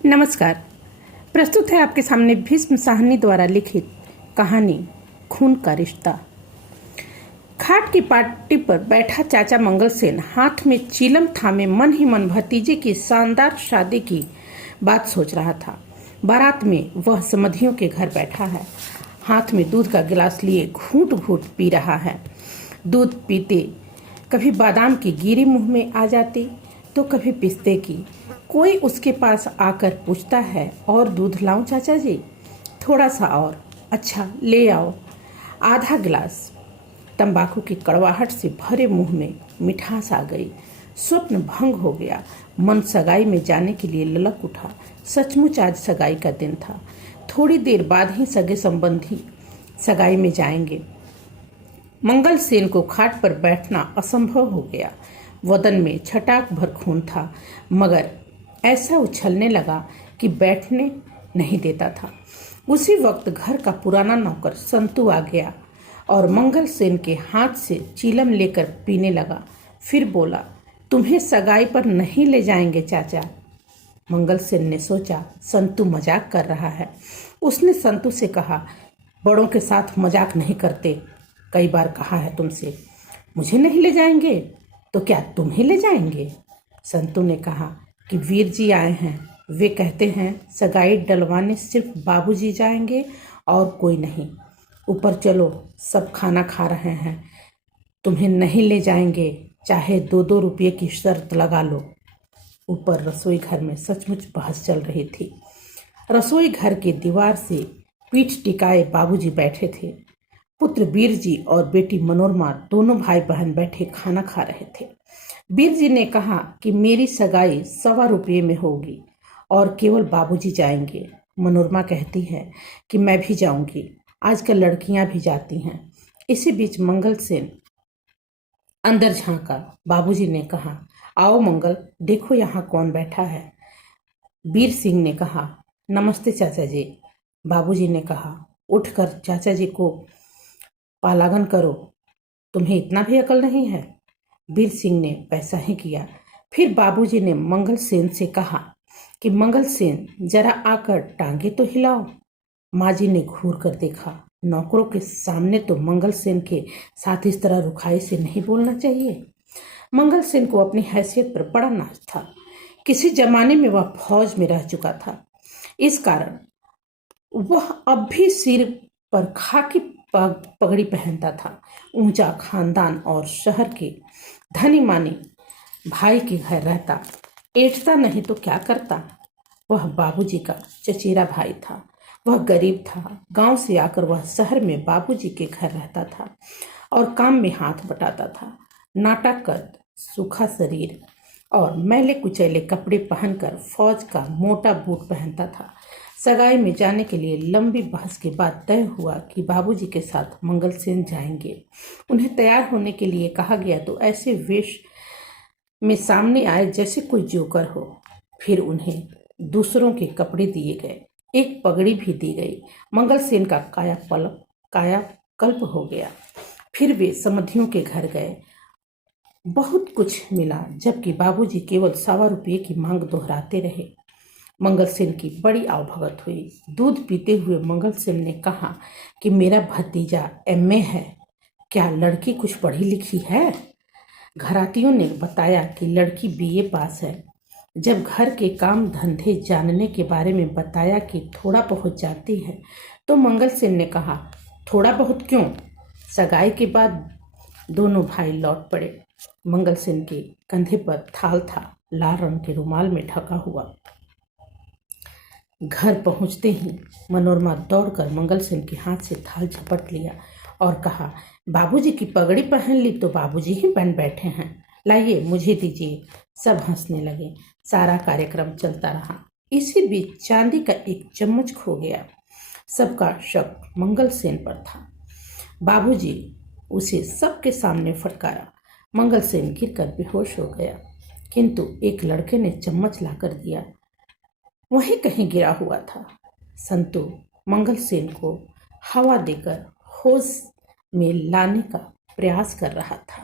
नमस्कार। प्रस्तुत है आपके सामने भीष्म साहनी द्वारा लिखित कहानी खून का रिश्ता। खाट की पाटी पर बैठा चाचा मंगल सेन हाथ में चीलम थामे मन ही मन भतीजे की शानदार शादी की बात सोच रहा था। बारात में वह समधियों के घर बैठा है, हाथ में दूध का गिलास लिए घूंट घूंट पी रहा है। दूध पीते कभी बादाम की गिरी मुंह में आ जाती तो कभी पिस्ते की। कोई उसके पास आकर पूछता है, और दूध लाऊं चाचा जी? थोड़ा सा और। अच्छा ले आओ। आधा गिलास। तंबाकू की कड़वाहट से भरे मुंह में मिठास आ गई। स्वप्न भंग हो गया। मन सगाई में जाने के लिए ललक उठा। सचमुच आज सगाई का दिन था। थोड़ी देर बाद ही सगे संबंधी सगाई में जाएंगे। मंगल सेन को खाट पर बैठना असंभव हो गया। वदन में छटाक भर खून था, मगर ऐसा उछलने लगा कि बैठने नहीं देता था। उसी वक्त घर का पुराना नौकर संतू आ गया और मंगल सेन के हाथ से चीलम लेकर पीने लगा। फिर बोला, तुम्हें सगाई पर नहीं ले जाएंगे चाचा। मंगल सेन ने सोचा संतू मजाक कर रहा है। उसने संतू से कहा, बड़ों के साथ मजाक नहीं करते। कई बार कहा है तुमसे। मुझे नहीं ले जाएंगे तो क्या तुम्हें ले जाएंगे? संतू ने कहा कि वीर जी आए हैं। वे कहते हैं सगाई डलवाने सिर्फ बाबूजी जाएंगे और कोई नहीं। ऊपर चलो, सब खाना खा रहे हैं। तुम्हें नहीं ले जाएंगे, चाहे 2-2 रुपये की शर्त लगा लो। ऊपर रसोई घर में सचमुच बहस चल रही थी। रसोई घर के दीवार से पीठ टिकाए बाबूजी बैठे थे। पुत्र बीर जी और बेटी मनोरमा दोनों भाई बहन बैठे खाना खा रहे थे। बीर जी ने कहा कि मेरी सगाई 1.25 रुपये में होगी और केवल बाबूजी जाएंगे। मनोरमा कहती है कि मैं भी जाऊंगी, आजकल लड़कियां भी जाती हैं। इसी बीच मंगल सेन अंदर झांका। बाबूजी ने कहा, आओ मंगल, देखो यहाँ कौन बैठा है। बीर सिंह ने कहा, नमस्ते चाचा जी। बाबूजी ने कहा, उठकर चाचा जी को पालागन करो, तुम्हें इतना भी अकल नहीं है। बीर सिंह ने वैसा ही किया। फिर बाबूजी ने मंगल सेन से कहा कि मंगल सेन, जरा आकर टांगे तो हिलाओ। माँ जी ने घूर कर देखा। नौकरों के सामने तो मंगल सेन के साथ इस तरह रुखाई से नहीं बोलना चाहिए। मंगल सेन को अपनी हैसियत पर बड़ा नाज था। किसी जमाने में वह फौज में रह चुका था। इस कारण वह अब भी सिर पर खाकी पगड़ी पहनता था। ऊंचा खानदान और शहर के धनी मानी भाई के घर रहता। ऐठता नहीं तो क्या करता। वह बाबूजी का चचेरा भाई था। वह गरीब था। गांव से आकर वह शहर में बाबूजी के घर रहता था और काम में हाथ बटाता था। नाटा कद, सूखा शरीर और मैले कुचैले कपड़े पहनकर फौज का मोटा बूट पहनता था। सगाई में जाने के लिए लंबी बहस के बाद तय हुआ कि बाबूजी के साथ मंगल सेन जाएंगे। उन्हें तैयार होने के लिए कहा गया तो ऐसे वेश में सामने आए जैसे कोई जोकर हो। फिर उन्हें दूसरों के कपड़े दिए गए, एक पगड़ी भी दी गई। मंगल सेन का कायाकल्प हो गया। फिर वे समधियों के घर गए। बहुत कुछ मिला, जबकि बाबूजी केवल 1.25 रुपये की मांग दोहराते रहे। मंगल सेन की बड़ी आवभगत हुई। दूध पीते हुए मंगल सेन ने कहा कि मेरा भतीजा एमए है। क्या लड़की कुछ पढ़ी लिखी है? घरातियों ने बताया कि लड़की बीए पास है। जब घर के काम धंधे जानने के बारे में बताया कि थोड़ा बहुत जाती है, तो मंगल सेन ने कहा, थोड़ा बहुत क्यों? सगाई के बाद दोनों भाई लौट पड़े। मंगल सेन के कंधे पर थाल था, लाल रंग के रुमाल में ढका हुआ। घर पहुंचते ही मनोरमा दौड़कर मंगल सेन के हाथ से थाल झपट लिया और कहा, बाबूजी की पगड़ी पहन ली तो बाबूजी ही बन बैठे हैं, लाइए मुझे दीजिए। सब हंसने लगे। सारा कार्यक्रम चलता रहा। इसी बीच चांदी का एक चम्मच खो गया। सबका शक मंगल सेन पर था। बाबूजी उसे सबके सामने फटकारा। मंगल सेन गिरकर बेहोश हो गया, किंतु एक लड़के ने चम्मच लाकर दिया। वहीं कहीं गिरा हुआ था। संतू मंगल सेन को हवा देकर होश में लाने का प्रयास कर रहा था।